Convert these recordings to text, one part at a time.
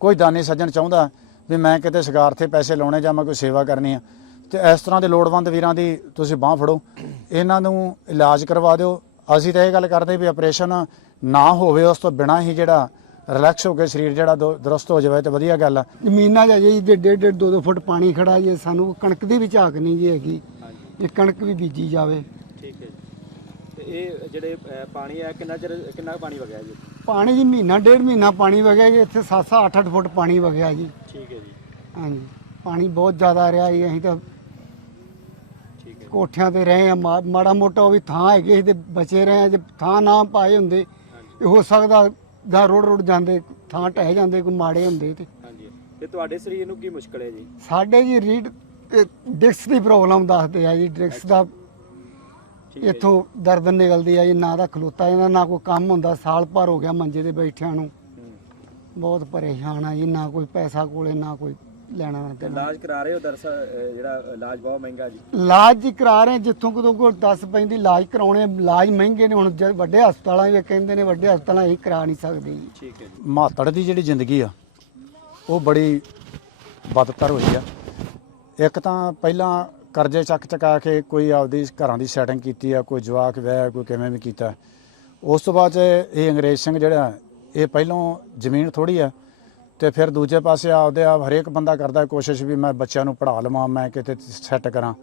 ਕੋਈ ਦਾਨੀ ਸੱਜਣ ਚਾਹੁੰਦਾ ਵੀ ਮੈਂ ਕਿਤੇ ਸ਼ਿਕਾਰ ਤੇ ਪੈਸੇ ਲਾਉਣੇ ਜਾਂ ਮੈਂ ਕੋਈ ਸੇਵਾ ਕਰਨੀ ਆ ਤੇ ਇਸ ਤਰ੍ਹਾਂ ਦੇ ਲੋੜਵੰਦ ਵੀਰਾਂ ਦੀ ਤੁਸੀਂ ਬਾਹ ਫੜੋ। ਇਹਨਾਂ ਨੂੰ ਇਲਾਜ ਕਰਵਾ ਦਿਓ। ਅਸੀਂ ਤਾਂ ਇਹ ਗੱਲ ਕਰਦੇ ਵੀ ਆਪਰੇਸ਼ਨ ਨਾ ਹੋਵੇ ਉਸ ਤੋਂ ਬਿਨਾ ਹੀ ਜਿਹੜਾ ਰਿਲੈਕਸ ਹੋ ਕੇ ਸਰੀਰ ਜਿਹੜਾ ਦੁ- ਦਰੁਸਤ ਹੋ ਜਾਵੇ ਤੇ ਵਧੀਆ ਗੱਲ ਆ। ਜ਼ਮੀਨਾਂ 'ਚ ਅਜੇ ਜੇ ਡੇਢ ਡੇਢ ਦੋ ਦੋ ਫੁੱਟ ਪਾਣੀ ਖੜਾ ਜੇ ਸਾਨੂੰ ਕਣਕ ਦੀ ਵੀ ਝਾਕ ਨਹੀਂ ਜੀ ਹੈਗੀ। ਇਹ ਕਣਕ ਵੀ ਬੀਜੀ ਜਾਵੇ। ਠੀਕ ਹੈ ਜੀ। ਤੇ ਇਹ ਜਿਹੜੇ ਪਾਣੀ ਹੈ ਕਿੰਨਾ ਚਿਰ ਕਿੰਨਾ ਕੁ ਪਾਣੀ ਵਗਿਆ ਜੀ? ਪਾਣੀ ਜੀ ਮਹੀਨਾ ਡੇਢ ਮਹੀਨਾ ਪਾਣੀ ਵਗਿਆ ਜੀ ਇੱਥੇ 7-7 8-8 ਫੁੱਟ ਪਾਣੀ ਵਗਿਆ ਜੀ। ਠੀਕ ਹੈ ਜੀ। ਹਾਂਜੀ ਪਾਣੀ ਬਹੁਤ ਜ਼ਿਆਦਾ ਰਿਹਾ ਜੀ ਅਸੀਂ ਤਾਂ ਠੀਕ ਹੈ ਕੋਠਿਆਂ ਤੇ ਰਹੇ ਆ ਮਾ- ਮਾੜਾ ਮੋਟਾ ਉਹ ਵੀ ਥਾਂ ਹੈਗੇ ਸੀ ਤੇ ਬਚੇ ਰਹੇ ਆ ਜੇ ਥਾਂ ਨਾ ਪਾਏ ਹੁੰਦੇ ਇਹ ਹੋ ਸਕਦਾ ਗਾ ਰੋੜ ਰੋੜ ਜਾਂਦੇ ਥਾਂ ਟਹਿ ਜਾਂਦੇ ਕੋਈ ਮਾੜੇ ਹੁੰਦੇ ਤੇ। ਹਾਂਜੀ। ਤੇ ਤੁਹਾਡੇ ਸਰੀਰ ਨੂੰ ਕੀ ਮੁਸ਼ਕਲ ਹੈ ਜੀ? ਸਾਡੇ ਜੀ ਰੀਡ ਡਿਸਕ ਦੀ ਪ੍ਰੋਬਲਮ ਦੱਸਦੇ ਆ ਜੀ ਡਿਸਕ ਦਾ। ਇੱਥੋਂ ਦਰਦ ਨਿਕਲਦੀ ਆ ਜੀ ਨਾ ਦਾ ਖਲੋਤਾ ਜਾਂਦਾ ਨਾ ਕੋਈ ਕੰਮ ਹੁੰਦਾ ਸਾਲ ਭਰ ਹੋ ਗਿਆ ਮੰਜੇ ਤੇ ਬੈਠਿਆਂ ਨੂੰ। ਬਹੁਤ ਪਰੇਸ਼ਾਨ ਆ ਜੀ ਨਾ ਕੋਈ ਪੈਸਾ ਕੋਲੇ ਨਾ ਕੋਈ ਲੈਣਾ ਨਾ ਤੇ ਦੇਣਾ। ਇਲਾਜ ਕਰਾ ਰਹੇ ਹੋ ਦਰਸਲ ਅਹ, ਜਿਹੜਾ ਇਲਾਜ ਬਹੁਤ ਮਹਿੰਗਾ ਜੀ? ਇਲਾਜ ਜੀ ਕਰਾ ਰਹੇ ਜਿੱਥੋਂ ਕਿਤੋਂ ਕੋਈ ਦੱਸ ਪੈਂਦੀ ਇਲਾਜ ਕਰਾਉਣੇ ਇਲਾਜ ਮਹਿੰਗੇ ਨੇ ਹੁਣ ਜਦ ਵੱਡੇ ਹਸਪਤਾਲਾਂ ਵਿੱਚ ਕਹਿੰਦੇ ਨੇ ਵੱਡੇ ਹਸਪਤਾਲਾਂ ਇਹ ਕਰਾ ਨਹੀਂ ਸਕਦੇ ਜੀ। ਠੀਕ ਹੈ ਜੀ। ਮਾਤੜ ਦੀ ਜਿਹੜੀ ਜ਼ਿੰਦਗੀ ਆ ਉਹ ਬੜੀ ਬਦਤਰ ਹੋਈ ਆ। ਇੱਕ ਤਾਂ ਪਹਿਲਾਂ ਕਰਜ਼ੇ ਚੱਕ ਚਕਾ ਕੇ ਕੋਈ ਆਪਦੀ ਘਰਾਂ ਦੀ ਸੈਟਿੰਗ ਕੀਤੀ ਆ, ਕੋਈ ਜਵਾਕ ਵਿਆਹ ਕੋਈ ਕਿਵੇਂ ਵੀ ਕੀਤਾ। ਉਸ ਤੋਂ ਬਾਅਦ 'ਚ ਇਹ ਅੰਗਰੇਜ਼ ਸਿੰਘ ਜਿਹੜਾ, ਇਹ ਪਹਿਲੋਂ ਜ਼ਮੀਨ ਥੋੜੀ ਆ ਤੇ ਫਿਰ ਦੂਜੇ ਪਾਸੇ ਆਪਦੇ ਆਪ ਹਰੇਕ ਬੰਦਾ ਕਰਦਾ ਕੋਸ਼ਿਸ਼ ਵੀ ਮੈਂ ਬੱਚਿਆਂ ਨੂੰ ਪੜ੍ਹਾ ਲਵਾਂ, ਮੈਂ ਕਿਤੇ ਸੈੱਟ ਕਰਾਂ।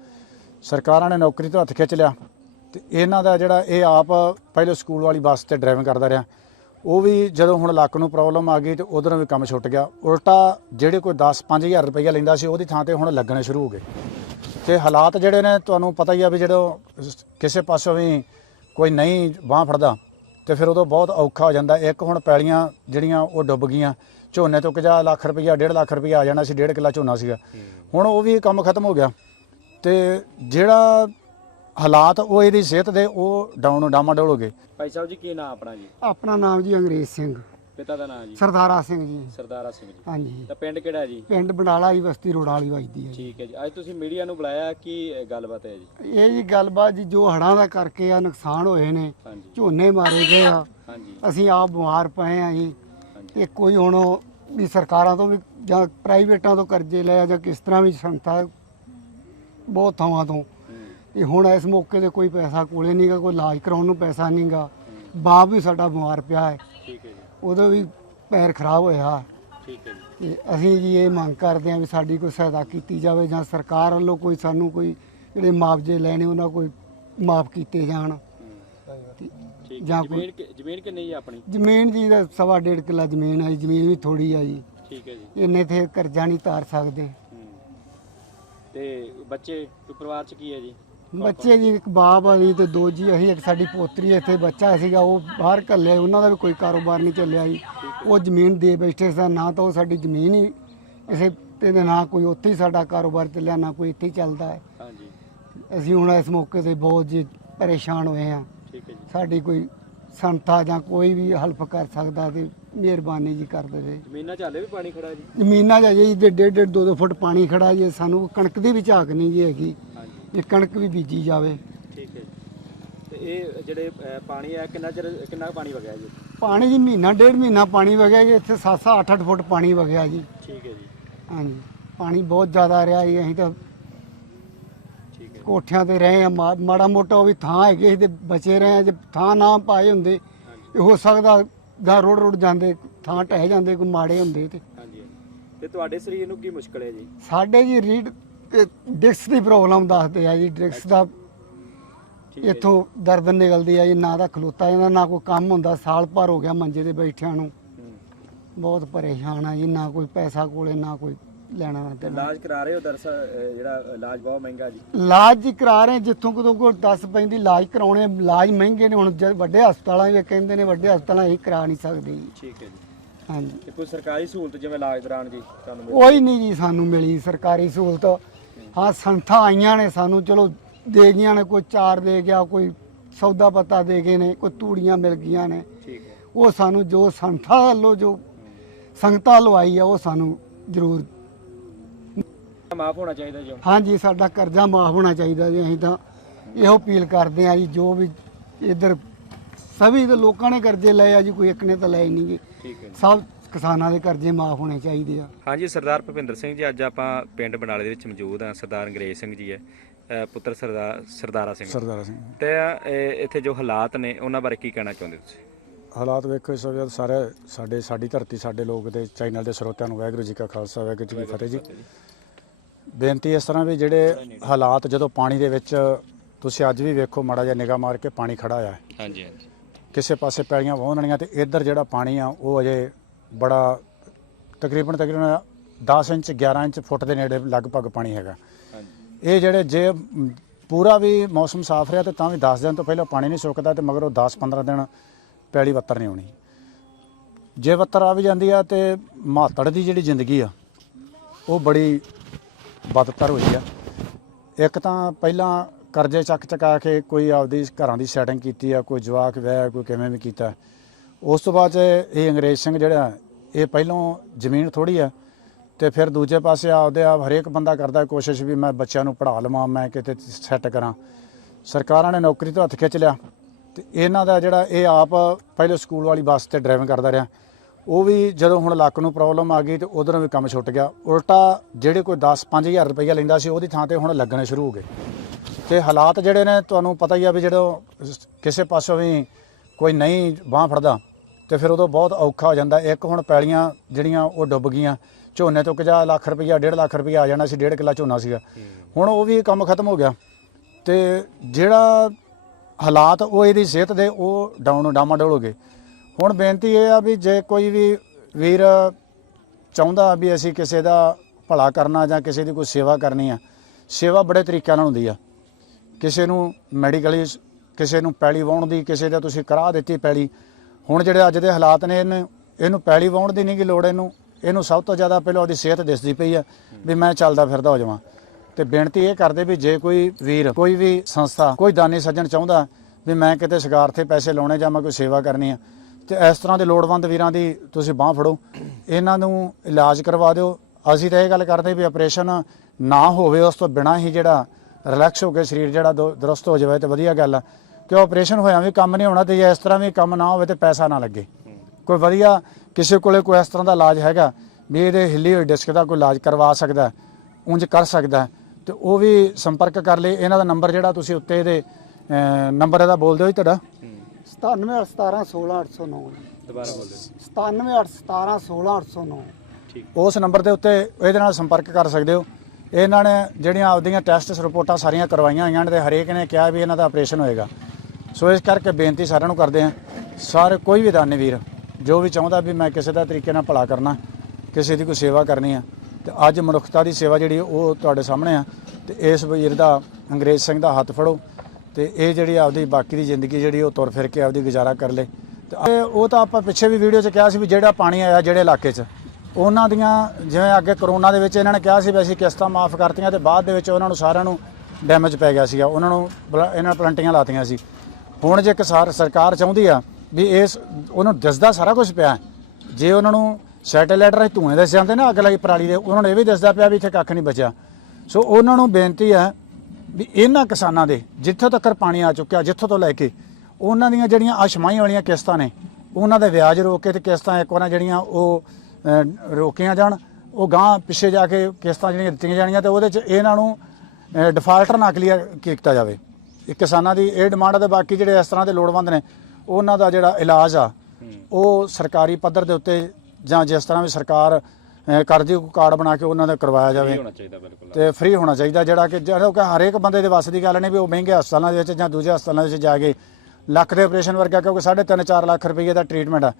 ਸਰਕਾਰਾਂ ਨੇ ਨੌਕਰੀ ਤੋਂ ਹੱਥ ਖਿੱਚ ਲਿਆ ਤੇ ਇਹਨਾਂ ਦਾ ਜਿਹੜਾ ਇਹ ਆਪ ਪਹਿਲੇ ਸਕੂਲ ਵਾਲੀ ਬੱਸ ਤੇ ਡਰਾਈਵਿੰਗ ਕਰਦਾ ਰਿਹਾ। ਉਹ ਵੀ ਜਦੋਂ ਹੁਣ ਲੱਕ ਨੂੰ ਪ੍ਰੋਬਲਮ ਆ ਗਈ ਤੇ ਉਧਰੋਂ ਵੀ ਕੰਮ ਛੁੱਟ ਗਿਆ। ਉਲਟਾ ਜਿਹੜੇ ਕੋਈ 10 5000 ਰੁਪਈਆ ਲੈਂਦਾ ਸੀ ਉਹਦੀ ਥਾਂ ਤੇ ਹੁਣ ਲੱਗਣੇ ਸ਼ੁਰੂ ਹੋ ਗਏ। ਤੇ ਹਾਲਾਤ ਜਿਹੜੇ ਨੇ ਤੁਹਾਨੂੰ ਪਤਾ ਹੀ ਆ ਵੀ ਜਦੋਂ ਕਿਸੇ ਪਾਸੋਂ ਵੀ ਕੋਈ ਨਹੀਂ ਬਾਹ ਫੜਦਾ ਤੇ ਫਿਰ ਉਦੋਂ ਬਹੁਤ ਔਖਾ ਹੋ ਜਾਂਦਾ। ਇੱਕ ਹੁਣ ਪੈਲੀਆਂ ਜਿਹੜੀਆਂ ਉਹ ਡੁੱਬ ਗਈਆਂ ਝੋਨੇ ਤੋਂ ਕਿਜਾ ਲੱਖ ਰੁਪਈਆ 1.5 ਲੱਖ ਰੁਪਈਆ ਆ ਜਾਣਾ ਸੀ 1.5 ਕਿੱਲਾ ਝੋਨਾ ਸੀਗਾ। ਹੁਣ ਉਹ ਵੀ ਕੰਮ ਖਤਮ ਹੋ ਗਿਆ। ਤੇ ਜਿਹੜਾ ਹਾਲਾਤ ਉਹ ਇਹਦੀ ਸਿਹਤ ਦੇ ਉਹ ਡਾਊਨ ਡਾਮਾਡੋਲ ਹੋ ਗਏ। ਭਾਈ ਸਾਹਿਬ ਜੀ ਕੀ ਨਾਮ ਆਪਣਾ ਜੀ? ਆਪਣਾ ਨਾਮ ਜੀ ਅੰਗਰੇਜ਼ ਸਿੰਘ। ਪਿਤਾ ਦਾ ਨਾਮ ਜੀ? ਸਰਦਾਰਾ ਸਿੰਘ ਜੀ। ਸਰਦਾਰਾ ਸਿੰਘ ਜੀ। ਹਾਂਜੀ। ਤਾਂ ਪਿੰਡ ਕਿਹੜਾ ਜੀ? ਪਿੰਡ ਬੰਡਾਲਾ ਹੀ ਬਸਤੀ ਰੋਡ ਵਾਲੀ ਵੱਜਦੀ ਹੈ ਜੀ। ਠੀਕ ਹੈ ਜੀ। ਅੱਜ ਤੁਸੀਂ ਮੀਡੀਆ ਨੂੰ ਬੁਲਾਇਆ ਕੀ ਗੱਲਬਾਤ ਹੈ ਜੀ? ਇਹ ਜੀ ਗੱਲਬਾਤ ਜੀ ਜੋ ਹੜਾਂ ਦਾ ਕਰਕੇ ਆ ਨੁਕਸਾਨ ਹੋਏ ਨੇ ਹਾਂਜੀ। ਝੋਨੇ ਮਾਰੇ ਗਏ ਆ। ਹਾਂਜੀ। ਅਸੀਂ ਆਪ ਬਿਮਾਰ ਪਏ ਆ ਜੀ। ਹਾਂਜੀ। ਇਹ ਕੋਈ ਹੁਣ ਵੀ ਸਰਕਾਰਾਂ ਤੋਂ ਵੀ ਜਾਂ ਪ੍ਰਾਈਵੇਟਾਂ ਤੋਂ ਕਰਜ਼ੇ ਲਿਆ ਜਾਂ ਕਿਸ ਤਰ੍ਹਾਂ ਵੀ ਸੰਸਥਾ ਬਹੁਤ ਥਾਵਾਂ ਤੋਂ। ਹੂੰ, ਤੇ ਹੁਣ ਇਸ ਮੌਕੇ ਤੇ ਕੋਈ ਪੈਸਾ ਕੋਲੇ ਨਹੀਂਗਾ ਕੋਈ ਇਲਾਜ ਕਰਾਉਣ ਨੂੰ ਪੈਸਾ ਨਹੀਂਗਾ ਬਾਪ ਵੀ ਸਾਡਾ ਬਿਮਾਰ ਪਿਆ ਹੈ। ਉਹਦਾ ਵੀ ਪੈਰ ਖਰਾਬ ਹੋਇਆ। ਠੀਕ ਹੈ ਜੀ। ਤੇ ਅਸੀਂ ਜੀ ਇਹ ਮੰਗ ਕਰਦੇ ਹਾਂ ਵੀ ਸਾਡੀ ਕੋਈ ਸਹਾਇਤਾ ਕੀਤੀ ਜਾਵੇ ਜਾਂ ਸਰਕਾਰ ਵੱਲੋਂ ਕੋਈ ਸਾਨੂੰ ਕੋਈ ਜਿਹੜੇ ਮੁਆਵਜ਼ੇ ਲੈਣੇ ਉਹਨਾਂ ਕੋਈ ਮਾਫ ਕੀਤੇ ਜਾਣ। ਹੂੰ, ਤੇ ਠੀਕ ਜਾਂ ਹੈ ਕੋਈ- ਜ਼ਮੀਨ ਕਿ- ਜ਼ਮੀਨ ਕਿੰਨੀ ਹੈ ਆਪਣੀ? ਜ਼ਮੀਨ ਜੀ ਦਾ ਸਵਾ ਡੇਢ ਕਿੱਲਾ ਜ਼ਮੀਨ ਹੈ ਜੀ, ਜ਼ਮੀਨ ਵੀ ਥੋੜੀ ਆ ਜੀ। ਠੀਕ ਹੈ ਜੀ। ਇੰਨੇ ਤੇ ਕਰਜ਼ਾ ਨਹੀਂ ਤਾਰ ਸਕਦੇ। ਹੂੰ। ਤੇ ਬੱਚੇ ਪਰਿਵਾਰ ਚ ਕੀ ਹੈ ਜੀ? ਬੱਚੇ ਜੀ ਇੱਕ ਬਾਪ ਆ ਜੀ ਤੇ ਦੋ ਜੀ ਅਸੀਂ ਇੱਕ ਸਾਡੀ ਪੋਤਰੀ ਇੱਥੇ ਬੱਚਾ ਸੀਗਾ ਉਹ ਬਾਹਰ ਘੱਲਿਆ ਉਹਨਾਂ ਦਾ ਵੀ ਕੋਈ ਕਾਰੋਬਾਰ ਨਹੀਂ ਚੱਲਿਆ ਜੀ। ਉਹ ਜ਼ਮੀਨ ਦੇ ਬੈਠੇ ਸਨ ਨਾ ਤਾਂ ਉਹ ਸਾਡੀ ਜ਼ਮੀਨ ਹੀ ਕਿਸੇ ਤੇ ਦੇ ਨਾ ਕੋਈ ਉੱਥੇ ਹੀ ਸਾਡਾ ਕਾਰੋਬਾਰ ਚੱਲਿਆ ਨਾ ਕੋਈ ਇੱਥੇ ਹੀ ਚੱਲਦਾ ਹੈ। ਹਾਂਜੀ। ਅਸੀਂ ਹੁਣ ਇਸ ਮੌਕੇ ਤੇ ਬਹੁਤ ਜੀ ਪਰੇਸ਼ਾਨ ਹੋਏ ਆ ਠੀਕ ਹੈ ਜੀ। ਸਾਡੀ ਕੋਈ ਸੰਸਥਾ ਜਾਂ ਕੋਈ ਵੀ ਹੈਲਪ ਕਰ ਸਕਦਾ ਤੇ ਮਿਹਰਬਾਨੀ ਜੀ ਕਰ ਦੇਵੇ ਜ਼ਮੀਨਾਂ 'ਚ ਹਾਲੇ ਵੀ ਪਾਣੀ ਖੜਾ ਜੀ? ਜ਼ਮੀਨਾਂ 'ਚ ਅਜੇ ਜੀ ਡੇਢ ਡੇਢ ਦੋ ਦੋ ਫੁੱਟ ਪਾਣੀ ਖੜਾ ਜੀ ਸਾਨੂੰ ਕਣਕ ਦੀ ਵੀ ਝਾਕ ਨਹੀਂ ਜੀ ਹੈਗੀ। ਇਹ ਕਣਕ ਵੀ ਬੀਜੀ ਜਾਵੇ। ਠੀਕ ਹੈ ਜੀ। ਤੇ ਇਹ ਜਿਹੜੇ ਅਹ, ਪਾਣੀ ਹੈ ਕਿੰਨਾ ਚਿਰ ਕਿੰਨਾ ਕੁ ਪਾਣੀ ਵਗਿਆ ਜੀ? ਪਾਣੀ ਜੀ ਮਹੀਨਾ ਡੇਢ ਮਹੀਨਾ ਪਾਣੀ ਵਗਿਆ ਜੀ ਇੱਥੇ 7-7 8-8 ਫੁੱਟ ਪਾਣੀ ਵਗਿਆ ਜੀ। ਠੀਕ ਹੈ ਜੀ। ਹਾਂਜੀ ਪਾਣੀ ਬਹੁਤ ਜ਼ਿਆਦਾ ਰਿਹਾ ਜੀ ਅਸੀਂ ਤਾਂ ਠੀਕ ਹੈ ਕੋਠਿਆਂ ਤੇ ਰਹੇ ਆ ਮਾ- ਮਾੜਾ ਮੋਟਾ ਉਹ ਵੀ ਥਾਂ ਹੈਗੇ ਸੀ ਤੇ ਬਚੇ ਰਹੇ ਆ ਜੇ ਥਾਂ ਨਾ ਪਾਏ ਹੁੰਦੇ ਇਹ ਹੋ ਸਕਦਾ ਗਾ ਰੋੜ ਰੋੜ ਜਾਂਦੇ ਥਾਂ ਟਹਿ ਜਾਂਦੇ ਕੋਈ ਮਾੜੇ ਹੁੰਦੇ ਤੇ। ਹਾਂਜੀ ਤੇ ਤੁਹਾਡੇ ਸਰੀਰ ਨੂੰ ਕੀ ਮੁਸ਼ਕਲ ਹੈ ਜੀ? ਸਾਡੇ ਜੀ ਰੀਡ ਡਿਸਕ ਦੀ ਪ੍ਰੋਬਲਮ ਦੱਸਦੇ ਆ ਜੀ ਡਿਸਕ ਦਾ। ਇੱਥੋਂ ਦਰਦ ਨਿਕਲਦੀ ਆ ਜੀ ਨਾ ਦਾ ਖਲੋਤਾ ਜਾਂਦਾ ਨਾ ਕੋਈ ਕੰਮ ਹੁੰਦਾ ਸਾਲ ਭਰ ਹੋ ਗਿਆ ਮੰਜੇ ਤੇ ਬੈਠਿਆਂ ਨੂੰ। ਬਹੁਤ ਪਰੇਸ਼ਾਨ ਆ ਜੀ ਨਾ ਕੋਈ ਪੈਸਾ ਕੋਲੇ ਨਾ ਕੋਈ ਲੈਣਾ ਨਾ ਤੇ ਇਲਾਜ ਕਰਾ ਰਹੇ ਹੋ ਦਰਸਲ ਜਿਹੜਾ ਇਲਾਜ ਬਹੁਤ ਮਹਿੰਗਾ ਜੀ? ਇਲਾਜ ਜੀ ਕਰਾ ਰਹੇ ਜਿੱਥੋਂ ਕਿਤੋਂ ਕੋਈ ਦੱਸ ਪੈਂਦੀ ਇਲਾਜ ਕਰਾਉਣੇ ਇਲਾਜ ਮਹਿੰਗੇ ਨੇ ਹੁਣ ਵੱਡੇ ਹਸਪਤਾਲਾਂ ਵਿੱਚ ਕਹਿੰਦੇ ਨੇ ਵੱਡੇ ਹਸਪਤਾਲਾਂ ਇਹ ਕਰਾ ਨਹੀਂ ਸਕਦੇ ਜੀ। ਠੀਕ ਹੈ ਜੀ। ਹਾਂਜੀ। ਤੇ ਕੋਈ ਸਰਕਾਰੀ ਸਹੂਲਤ ਜਿਵੇਂ ਇਲਾਜ ਦੌਰਾਨ ਜੀ ਤੁਹਾਨੂੰ ਕੋਈ ਨਹੀਂ ਜੀ ਸਾਨੂੰ ਮਿਲੀ ਸਰਕਾਰੀ ਸਹੂਲਤ। ਹਾਂ ਸੰਥਾ ਆਈਆਂ ਨੇ ਸਾਨੂੰ ਚਲੋ ਦੇ ਗਈਆਂ ਨੇ ਕੋਈ ਚਾਰ ਦੇ ਗਿਆ ਕੋਈ ਸੌਦਾ ਪੱਤਾ ਦੇ ਗਏ ਨੇ ਕੋਈ ਤੂੜੀਆਂ ਮਿਲ ਗਈਆਂ ਨੇ। ਠੀਕ ਹੈ। ਉਹ ਸਾਨੂੰ ਜੋ ਸੰਥਾ ਵੱਲੋਂ ਜੋ ਸੰਗਤਾਂ ਲਵਾਈ ਆ ਉਹ ਸਾਨੂੰ ਜ਼ਰੂਰ ਮਾਫ ਹੋਣਾ ਚਾਹੀਦਾ ਜੀ। ਹਾਂਜੀ ਸਾਡਾ ਕਰਜ਼ਾ ਮਾਫ ਹੋਣਾ ਚਾਹੀਦਾ ਜੀ ਅਸੀਂ ਤਾਂ ਇਹੋ ਅਪੀਲ ਕਰਦੇ ਆ ਜੀ ਜੋ ਵੀ ਇਧਰ ਸਭੀ ਦੇ ਲੋਕਾਂ ਨੇ ਕਰਜ਼ੇ ਲਏ ਆ ਜੀ ਕੋਈ ਇੱਕ ਨੇ ਤਾਂ ਲਏ ਨਹੀਂ ਜੀ ਠੀਕ ਹੈ ਜੀ। ਸਭ ਕਿਸਾਨਾਂ ਦੇ ਕਰਜ਼ੇ ਮਾਫ ਹੋਣੇ ਚਾਹੀਦੇ ਆ। ਹਾਂਜੀ ਸਰਦਾਰ ਭੁਪਿੰਦਰ ਸਿੰਘ ਜੀ ਅੱਜ ਆਪਾਂ ਪਿੰਡ ਬਨਾਲੇ ਦੇ ਵਿੱਚ ਮੌਜੂਦ ਹਾਂ ਸਰਦਾਰ ਅੰਗਰੇਜ਼ ਸਿੰਘ ਜੀ ਹੈ ਅ, ਪੁੱਤਰ ਸਰਦਾਰ ਸਰਦਾਰਾ ਸਿੰਘ। ਸਰਦਾਰਾ ਸਿੰਘ। ਤੇ ਇਹ ਇੱਥੇ ਜੋ ਹਾਲਾਤ ਨੇ ਉਹਨਾਂ ਬਾਰੇ ਕੀ ਕਹਿਣਾ ਚਾਹੁੰਦੇ ਤੁਸੀਂ? ਹਾਲਾਤ ਵੇਖੋ ਇਸ ਵਕਤ ਸਾਰੇ ਸਾਡੇ ਸਾਡੀ ਧਰਤੀ ਸਾਡੇ ਲੋਕ ਦੇ ਚੈਨਲ ਦੇ ਸਰੋਤਿਆਂ ਨੂੰ ਵਾਹਿਗੁਰੂ ਜੀ ਕਾ ਖਾਲਸਾ ਵਾਹਿਗੁਰੂ ਜੀ ਕੀ ਫਤਿਹ ਜੀ। ਬੇਨਤੀ ਇਸ ਤਰ੍ਹਾਂ ਵੀ ਜਿਹੜੇ ਹਾਲਾਤ ਜਦੋਂ ਪਾਣੀ ਦੇ ਵਿੱਚ ਤੁਸੀਂ ਅੱਜ ਵੀ ਵੇਖੋ ਮਾੜਾ ਜਿਹਾ ਨਿਗਾਹ ਮਾਰ ਕੇ ਪਾਣੀ ਖੜਾ ਆ ਹਾਂਜੀ ਹਾਂਜੀ। ਕਿਸੇ ਪਾਸੇ ਪੈਲੀਆਂ ਵਾਹੁਣੀਆਂ ਤੇ ਇੱਧਰ ਜਿਹੜਾ ਪਾਣੀ ਆ ਉਹ ਅਜੇ ਬੜਾ ਤਕਰੀਬਨ ਤਕਰੀਬਨ 10 ਇੰਚ 11 ਇੰਚ ਫੁੱਟ ਦੇ ਨੇੜੇ ਲਗਭਗ ਪਾਣੀ ਹੈਗਾ। ਇਹ ਜਿਹੜੇ ਜੇ ਪੂਰਾ ਵੀ ਮੌਸਮ ਸਾਫ਼ ਰਿਹਾ ਤੇ ਤਾਂ ਵੀ 10 ਦਿਨ ਤੋਂ ਪਹਿਲਾਂ ਪਾਣੀ ਨਹੀਂ ਸੁੱਕਦਾ ਤੇ ਮਗਰ ਉਹ 10-15 ਦਿਨ ਪੈਲੀ ਵੱਤਰ ਨਹੀਂ ਆਉਣੀ ਜੇ ਵੱਤਰ ਆ ਵੀ ਜਾਂਦੀ ਆ ਤੇ ਮਾਤੜ ਦੀ ਜਿਹੜੀ ਜ਼ਿੰਦਗੀ ਆ ਉਹ ਬੜੀ ਬਦਤਰ ਹੋਈ ਆ। ਇੱਕ ਤਾਂ ਪਹਿਲਾਂ ਕਰਜ਼ੇ ਚੱਕ ਚਕਾ ਕੇ ਕੋਈ ਆਪਦੀ ਘਰਾਂ ਦੀ ਸੈਟਿੰਗ ਕੀਤੀ ਆ ਕੋਈ ਜਵਾਕ ਵਿਆਹ ਕੋਈ ਕਿਵੇਂ ਵੀ ਕੀਤਾ। ਉਸ ਤੋਂ ਬਾਅਦ ਇਹ ਅੰਗਰੇਜ਼ ਸਿੰਘ ਜਿਹੜਾ ਇਹ ਪਹਿਲੋਂ ਜ਼ਮੀਨ ਥੋੜੀ ਆ ਤੇ ਫਿਰ ਦੂਜੇ ਪਾਸੇ ਆਪਦੇ ਆਪ ਹਰੇਕ ਬੰਦਾ ਕਰਦਾ ਕੋਸ਼ਿਸ਼ ਵੀ ਮੈਂ ਬੱਚਿਆਂ ਨੂੰ ਪੜ੍ਹਾ ਲਵਾਂ, ਮੈਂ ਕਿਤੇ ਸੈੱਟ ਕਰਾਂ। ਸਰਕਾਰਾਂ ਨੇ ਨੌਕਰੀ ਤੋਂ ਹੱਥ ਖਿੱਚ ਲਿਆ ਤੇ ਇਹਨਾਂ ਦਾ ਜਿਹੜਾ ਇਹ ਆਪ ਪਹਿਲੇ ਸਕੂਲ ਵਾਲੀ ਬੱਸ ਤੇ ਡਰਾਈਵਿੰਗ ਕਰਦਾ ਰਿਹਾ। ਉਹ ਵੀ ਜਦੋਂ ਹੁਣ ਲੱਕ ਨੂੰ ਪ੍ਰੋਬਲਮ ਆ ਗਈ ਤੇ ਉਧਰੋਂ ਵੀ ਕੰਮ ਛੁੱਟ ਗਿਆ। ਉਲਟਾ ਜਿਹੜੇ ਕੋਈ 10 5000 ਰੁਪਈਆ ਲੈਂਦਾ ਸੀ, ਉਹਦੀ ਥਾਂ ਤੇ ਹੁਣ ਲੱਗਣੇ ਸ਼ੁਰੂ ਹੋ ਗਏ। ਤੇ ਹਾਲਾਤ ਜਿਹੜੇ ਨੇ, ਤੁਹਾਨੂੰ ਪਤਾ ਹੀ ਆ ਵੀ ਜਦੋਂ ਕਿਸੇ ਪਾਸੋਂ ਵੀ ਕੋਈ ਨਹੀਂ ਬਾਹ ਫੜਦਾ ਤੇ ਫਿਰ ਉਦੋਂ ਬਹੁਤ ਔਖਾ ਹੋ ਜਾਂਦਾ। ਇੱਕ ਹੁਣ ਪੈਲੀਆਂ ਜਿਹੜੀਆਂ ਉਹ ਡੁੱਬ ਗਈਆਂ। ਝੋਨੇ ਤੋਂ ਕਿਜਾ ਲੱਖ ਰੁਪਈਆ 1.5 ਲੱਖ ਰੁਪਈਆ ਆ ਜਾਣਾ ਸੀ 1.5 ਕਿੱਲਾ ਝੋਨਾ ਸੀਗਾ। ਹੁਣ ਉਹ ਵੀ ਕੰਮ ਖਤਮ ਹੋ ਗਿਆ। ਤੇ ਜਿਹੜਾ ਹਾਲਾਤ ਉਹ ਇਹਦੀ ਸਿਹਤ ਦੇ ਉਹ ਡਾਊਨ ਡਾਮਾਡੋਲ ਹੋ ਗਏ। ਹੁਣ ਬੇਨਤੀ ਇਹ ਆ ਵੀ ਜੇ ਕੋਈ ਵੀ ਵੀਰ ਚਾਹੁੰਦਾ ਵੀ ਅਸੀਂ ਕਿਸੇ ਦਾ ਭਲਾ ਕਰਨਾ ਜਾਂ ਕਿਸੇ ਦੀ ਕੋਈ ਸੇਵਾ ਕਰਨੀ ਆ, ਸੇਵਾ ਬੜੇ ਤਰੀਕਿਆਂ ਨਾਲ ਹੁੰਦੀ ਆ। ਕਿਸੇ ਨੂੰ ਮੈਡੀਕਲੀ ਕਿਸੇ ਨੂੰ ਪੈਲੀ ਵਾਉਣ ਦੀ, ਕਿਸੇ ਦਾ ਤੁਸੀਂ ਕਰਾ ਦਿੱਤੀ ਪੈਲੀ ਹੁਣ ਜਿਹੜੇ ਅੱਜ ਦੇ ਹਾਲਾਤ ਨੇ, ਇਹਨੂੰ ਇਹਨੂੰ ਪੈਲੀ ਵਾਉਣ ਦੀ ਨਹੀਂ ਗੀ ਲੋੜ ਇਹਨੂੰ। ਇਹਨੂੰ ਸਭ ਤੋਂ ਜ਼ਿਆਦਾ ਪਹਿਲਾਂ ਉਹਦੀ ਸਿਹਤ ਦਿਸਦੀ ਪਈ ਆ ਵੀ ਮੈਂ ਚੱਲਦਾ ਫਿਰਦਾ ਹੋ ਜਾਵਾਂ। ਤੇ ਬੇਨਤੀ ਇਹ ਕਰਦੇ ਵੀ ਜੇ ਕੋਈ ਵੀਰ, ਕੋਈ ਵੀ ਸੰਸਥਾ, ਕੋਈ ਦਾਨੀ ਸੱਜਣ ਚਾਹੁੰਦਾ ਵੀ ਮੈਂ ਕਿਤੇ ਸ਼ਿਕਾਰ ਤੇ ਪੈਸੇ ਲਾਉਣੇ ਜਾਂ ਮੈਂ ਕੋਈ ਸੇਵਾ ਕਰਨੀ ਆ, ਤੇ ਇਸ ਤਰ੍ਹਾਂ ਦੇ ਲੋੜਵੰਦ ਵੀਰਾਂ ਦੀ ਤੁਸੀਂ ਬਾਹ ਫੜੋ। ਇਹਨਾਂ ਨੂੰ ਇਲਾਜ ਕਰਵਾ ਦਿਓ। ਅਸੀਂ ਤਾਂ ਇਹ ਗੱਲ ਕਰਦੇ ਵੀ ਆਪਰੇਸ਼ਨ ਨਾ ਹੋਵੇ ਉਸ ਤੋਂ ਬਿਨਾ ਹੀ ਜਿਹੜਾ ਰਿਲੈਕਸ ਹੋ ਕੇ ਸਰੀਰ ਜਿਹੜਾ ਦੁ- ਦਰੁਸਤ ਹੋ ਜਾਵੇ ਤੇ ਵਧੀਆ ਗੱਲ ਆ। ਕਿ ਆਪਰੇਸ਼ਨ ਹੋਇਆ ਵੀ ਕੰਮ ਨਹੀਂ ਹੋਣਾ ਤੇ ਜੇ ਇਸ ਤਰ੍ਹਾਂ ਵੀ ਕੰਮ ਨਾ ਹੋਵੇ ਤੇ ਪੈਸਾ ਨਾ ਲੱਗੇ। ਕੋਈ ਵਧੀਆ ਕਿਸੇ ਕੋਲੇ ਕੋਈ ਇਸ ਤਰ੍ਹਾਂ ਦਾ ਇਲਾਜ ਹੈਗਾ ਵੀ ਇਹਦੇ ਹਿੱਲੀ ਹੋਈ ਡਿਸਕ ਦਾ ਕੋਈ ਇਲਾਜ ਕਰਵਾ ਸਕਦਾ ਉਂਝ ਕਰ ਸਕਦਾ ਤੇ ਉਹ ਵੀ ਸੰਪਰਕ ਕਰ ਲੇ ਇਹਨਾਂ ਦਾ ਨੰਬਰ ਜਿਹੜਾ ਤੁਸੀਂ ਉੱਤੇ ਇਹਦੇ ਨੰਬਰ ਇਹਦਾ ਬੋਲ ਦਿਓ ਜੀ ਤੁਹਾਡਾ। 9781716809 ਦੁਬਾਰਾ ਬੋਲ ਦਿਓ। 9781716809 ਠੀਕ। ਉਸ ਨੰਬਰ ਦੇ ਉੱਤੇ ਇਹਦੇ ਨਾਲ ਸੰਪਰਕ ਕਰ ਸਕਦੇ ਹੋ। ਇਹਨਾਂ ਨੇ ਜਿਹੜੀਆਂ ਆਪਦੀਆਂ ਟੈਸਟ ਰਿਪੋਰਟਾਂ ਸਾਰੀਆਂ ਕਰਵਾਈਆਂ ਹੋਈਆਂ ਨੇ ਤੇ ਹਰੇਕ ਨੇ ਕਿਹਾ ਵੀ ਇਹਨਾਂ ਦਾ ਆਪਰੇਸ਼ਨ ਹੋਏਗਾ। ਸੋ ਇਸ ਕਰਕੇ ਬੇਨਤੀ ਸਾਰਿਆਂ ਨੂੰ ਕਰਦੇ ਹਾਂ, ਸਾਰੇ ਕੋਈ ਵੀ ਦਾਨੀ ਵੀਰ, ਜੋ ਵੀ ਚਾਹੁੰਦਾ ਵੀ ਮੈਂ ਕਿਸੇ ਦਾ ਤਰੀਕੇ ਨਾਲ ਭਲਾ ਕਰਨਾ, ਕਿਸੇ ਦੀ ਕੋਈ ਸੇਵਾ ਕਰਨੀ ਆ, ਤੇ ਅੱਜ ਮਨੁੱਖਤਾ ਦੀ ਸੇਵਾ ਜਿਹੜੀ ਉਹ ਤੁਹਾਡੇ ਸਾਹਮਣੇ ਆ, ਤੇ ਇਸ ਵੀਰ ਦਾ, ਅੰਗਰੇਜ਼ ਸਿੰਘ ਦਾ ਹੱਥ ਫੜੋ, ਤੇ ਇਹ ਜਿਹੜੀ ਆਪਦੀ ਬਾਕੀ ਦੀ ਜ਼ਿੰਦਗੀ ਜਿਹੜੀ ਉਹ ਤੁਰ ਫਿਰ ਕੇ ਆਪਦੀ ਗੁਜ਼ਾਰਾ ਕਰ ਲੇ। ਤੇ ਉਹ ਤਾਂ ਆਪਾਂ ਪਿੱਛੇ ਵੀ ਵੀਡੀਓ 'ਚ ਕਿਹਾ ਸੀ ਵੀ ਜਿਹੜਾ ਪਾਣੀ ਆਇਆ ਜਿਹੜੇ ਇਲਾਕੇ 'ਚ, ਉਹਨਾਂ ਦੀਆਂ ਜਿਵੇਂ ਅੱਗੇ ਕਰੋਨਾ ਦੇ ਵਿੱਚ ਇਹਨਾਂ ਨੇ ਕਿਹਾ ਸੀ ਵੀ ਅਸੀਂ ਕਿਸ਼ਤਾਂ ਮਾਫ ਕਰਤੀਆਂ, ਤੇ ਬਾਅਦ ਦੇ ਵਿੱਚ ਉਹਨਾਂ ਨੂੰ ਸਾਰਿਆਂ ਨੂੰ ਡੈਮੇਜ ਪੈ ਗਿਆ ਸੀਗਾ, ਉਹਨਾਂ ਨੂੰ ਬਲਾ- ਇਹਨਾਂ ਨੇ ਪਲੰਟੀਆਂ ਲਾਤੀਆਂ ਸੀ। ਹੁਣ ਜੇ ਕਿਸਾਨ ਸਰਕਾਰ ਚਾਹੁੰਦੀ ਆ ਵੀ ਇਸ ਉਹਨੂੰ ਦਿਸਦਾ ਸਾਰਾ ਕੁਝ ਪਿਆ ਜੇ ਉਹਨਾਂ ਨੂੰ ਸੈਟੇਲਾਈਟ ਰਾਹੀਂ ਧੂਏ ਦੱਸ ਜਾਂਦੇ ਨਾ ਅੱਗ ਲੱਗੀ ਪਰਾਲੀ ਦੇ, ਉਹਨਾਂ ਨੂੰ ਇਹ ਵੀ ਦੱਸਦਾ ਪਿਆ ਵੀ ਇੱਥੇ ਕੱਖ ਨਹੀਂ ਬਚਿਆ। ਸੋ ਉਹਨਾਂ ਨੂੰ ਬੇਨਤੀ ਹੈ ਵੀ ਇਹਨਾਂ ਕਿਸਾਨਾਂ ਦੇ, ਜਿੱਥੋਂ ਤੱਕ ਪਾਣੀ ਆ ਚੁੱਕਿਆ, ਜਿੱਥੋਂ ਤੋਂ ਲੈ ਕੇ, ਉਹਨਾਂ ਦੀਆਂ ਜਿਹੜੀਆਂ ਅਸ਼ਮਾਈ ਵਾਲੀਆਂ ਕਿਸ਼ਤਾਂ ਨੇ, ਉਹਨਾਂ ਦੇ ਵਿਆਜ ਰੋਕ ਕੇ ਤੇ ਕਿਸ਼ਤਾਂ ਇੱਕ ਵਾਰ ਜਿਹੜੀਆਂ ਉਹ ਰੋਕੀਆਂ ਜਾਣ, ਉਹ ਗਾਂ ਪਿੱਛੇ ਜਾ ਕੇ ਕਿਸ਼ਤਾਂ ਜਿਹੜੀਆਂ ਦਿੱਤੀਆਂ ਜਾਣੀਆਂ ਤੇ ਉਹਦੇ ਚ ਇਹਨਾਂ ਨੂੰ ਡਿਫਾਲਟਰ ਨਾ ਕਲੀਅਰ ਕੀਤਾ ਜਾਵੇ। ਕਿਸਾਨਾਂ ਦੀ ਇਹ ਡਿਮਾਂਡ ਆ ਤੇ ਬਾਕੀ ਜਿਹੜੇ ਇਸ ਤਰ੍ਹਾਂ ਦੇ ਲੋੜਵੰਦ ਨੇ ਉਹਨਾਂ ਦਾ ਜਿਹੜਾ ਇਲਾਜ ਆ ਉਹ ਸਰਕਾਰੀ ਪੱਧਰ ਦੇ ਉੱਤੇ ਜਾਂ ਜਿਸ ਤਰ੍ਹਾਂ ਵੀ ਸਰਕਾਰ ਕਰਦੀ ਕੋਈ ਕਾਰਡ ਬਣਾ ਕੇ ਉਹਨਾਂ ਦਾ ਕਰਵਾਇਆ ਜਾਵੇ। ਤੇ ਫ੍ਰੀ ਹੋਣਾ ਚਾਹੀਦਾ ਜਿਹੜਾ ਕਿ ਜਿਹੜਾ ਕਿ ਹਰੇਕ ਬੰਦੇ ਦੇ ਵੱਸ ਦੀ ਗੱਲ ਨਹੀਂ ਵੀ ਉਹ ਮਹਿੰਗੇ ਹਸਪਤਾਲਾਂ ਦੇ ਵਿੱਚ ਜਾਂ ਦੂਜੇ ਹਸਪਤਾਲਾਂ ਦੇ ਵਿੱਚ ਜਾ ਕੇ ਲੱਖ ਦੇ ਆਪਰੇਸ਼ਨ ਵਰਗਾ ਕਿਉਂਕਿ 3.5 4 ਲੱਖ ਰੁਪਏ ਦਾ ਟ੍ਰੀਟਮੈਂਟ ਆ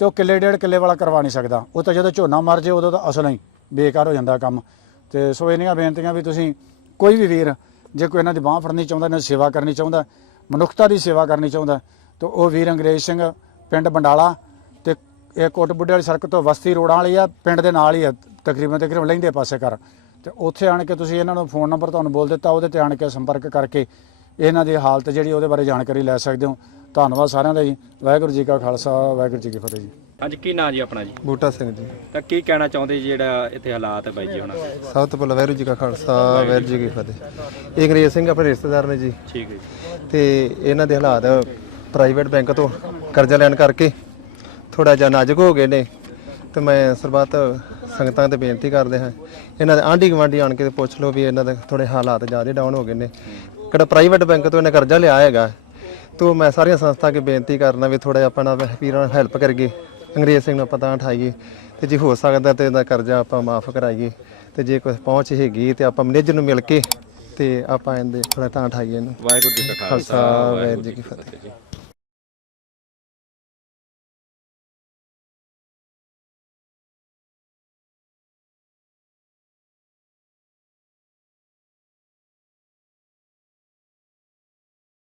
ਤੇ ਉਹ ਕਿੱਲੇ ਡੇਢ ਕਿੱਲੇ ਵਾਲਾ ਕਰਵਾ ਨਹੀਂ ਸਕਦਾ। ਉਹ ਤਾਂ ਜਦੋਂ ਝੋਨਾ ਮਰ ਜੇ ਉਦੋਂ ਤਾਂ ਅਸਲ ਹੀ ਬੇਕਾਰ ਹੋ ਜਾਂਦਾ ਕੰਮ। ਤੇ ਸੋ ਇਹਨੀਆਂ ਬੇਨਤੀਆਂ ਵੀ ਤੁਸੀਂ ਕੋਈ ਵੀ ਵੀਰ ਜੇ ਕੋਈ ਇਹਨਾਂ ਦੀ ਬਾਹ ਫੜਨੀ ਚਾਹੁੰਦਾ, ਇਹਨਾਂ ਦੀ ਸੇਵਾ ਕਰਨੀ ਚਾਹੁੰਦਾ, ਮਨੁੱਖਤਾ ਦੀ ਸੇਵਾ ਕਰਨੀ ਚਾਹੁੰਦਾ, ਤਾਂ ਉਹ ਵੀਰ ਅੰਗਰੇਜ਼ ਸਿੰਘ, ਪਿੰਡ ਬੰਡਾਲਾ ਤੇ ਇਹ ਕੋਟ ਬੁੱਢੇ ਵਾਲੀ ਸੜਕ ਤੋਂ ਵਸਤੀ ਰੋਡਾਂ ਵਾਲੀ ਆ, ਪਿੰਡ ਦੇ ਨਾਲ ਹੀ ਆ, ਤਕਰੀਬਨ ਤਕਰੀਬਨ ਲਹਿੰਦੇ ਪਾਸੇ ਕਰ ਤੇ ਉੱਥੇ ਆਣ ਕੇ ਤੁਸੀਂ ਇਹਨਾਂ ਨੂੰ ਫੋਨ ਨੰਬਰ ਤੁਹਾਨੂੰ ਬੋਲ ਦਿੱਤਾ, ਉਹਦੇ ਤੇ ਆਣ ਕੇ ਸੰਪਰਕ ਕਰਕੇ ਇਹਨਾਂ ਦੀ ਹਾਲਤ ਜਿਹੜੀ ਉਹਦੇ ਬਾਰੇ ਜਾਣਕਾਰੀ ਲੈ ਸਕਦੇ ਹੋ। ਧੰਨਵਾਦ ਸਾਰਿਆਂ ਦਾ ਜੀ। ਵਾਹਿਗੁਰੂ ਜੀ ਕਾ ਖਾਲਸਾ, ਵਾਹਿਗੁਰੂ ਜੀ ਕੀ ਫਤਿਹ ਜੀ। ਹਾਂਜੀ ਕੀ ਨਾਂ ਜੀ ਆਪਣਾ ਜੀ? ਬੂਟਾ ਸਿੰਘ ਜੀ। ਤਾਂ ਕੀ ਕਹਿਣਾ ਚਾਹੁੰਦੇ ਜੀ ਜਿਹੜਾ ਇੱਥੇ ਹਾਲਾਤ ਹੈ ਬਾਈ ਜੀ ਹੁਣ? ਸਭ ਤੋਂ ਪਹਿਲਾਂ ਵਾਹਿਗੁਰੂ ਜੀ ਕਾ ਖਾਲਸਾ ਵਾਹਿਗੁਰੂ ਜੀ ਕੀ ਫਤਿਹ। ਇਹ ਅੰਗਰੇਜ਼ ਸਿੰਘ ਆਪਣੇ ਰਿਸ਼ਤੇਦਾਰ ਨੇ ਜੀ। ਠੀਕ ਹੈ ਜੀ। ਤੇ ਇਹਨਾਂ ਦੇ ਹਾਲਾਤ ਪ੍ਰਾਈਵੇਟ ਬੈਂਕ ਤੋਂ ਕਰਜ਼ਾ ਲੈਣ ਕਰਕੇ ਥੋੜਾ ਜਿਹਾ ਨਾਜ਼ੁਕ ਹੋ ਗਏ ਨੇ। ਤੇ ਮੈਂ ਸਰਬੱਤ ਸੰਗਤਾਂ ਤੇ ਬੇਨਤੀ ਕਰਦੇ ਹਾਂ ਇਹਨਾਂ ਦੇ ਆਂਢੀ ਗੁਆਂਢੀ ਆਣ ਕੇ ਪੁੱਛ ਲਓ ਵੀ ਇਹਨਾਂ ਦੇ ਥੋੜੇ ਹਾਲਾਤ ਜ਼ਿਆਦਾ ਡਾਊਨ ਹੋ ਗਏ ਨੇ। ਕਿਹੜਾ ਪ੍ਰਾਈਵੇਟ ਬੈਂਕ ਤੋਂ ਇਹਨੇ ਕਰਜ਼ਾ ਲਿਆ ਹੈਗਾ ਤੋ ਮੈਂ ਸਾਰੀਆਂ ਸੰਸਥਾ ਅੱਗੇ ਬੇਨਤੀ ਕਰਨਾ ਵੀ ਥੋੜਾ ਆਪਣਾ ਵੀਰਾਂ ਹੈਲਪ ਕਰੀਏ। ਅੰਗਰੇਜ਼ ਸਿੰਘ ਨੂੰ ਪਤਾ ਉਠਾਈਏ ਤੇ ਜੇ ਹੋ ਸਕਦਾ ਤੇ ਇਹਦਾ ਕਰਜ਼ਾ ਆਪਾਂ ਮਾਫ ਕਰਾਈਏ ਤੇ ਜੇ ਕੋਈ ਪਹੁੰਚ ਹੈਗੀ ਤੇ ਆਪਾਂ ਮੈਨੇਜਰ ਨੂੰ ਮਿਲ ਕੇ ਤੇ ਆਪਾਂ ਇਹਦੇ ਥੋੜਾ ਤਾਂ ਉਠਾਈਏ ਇਹਨੂੰ। ਵਾਹਿਗੁਰੂ ਜੀ ਕਾ ਖਾਲਸਾ ਵਾਹਿਗੁਰੂ ਜੀ ਕੀ ਫਤਿਹ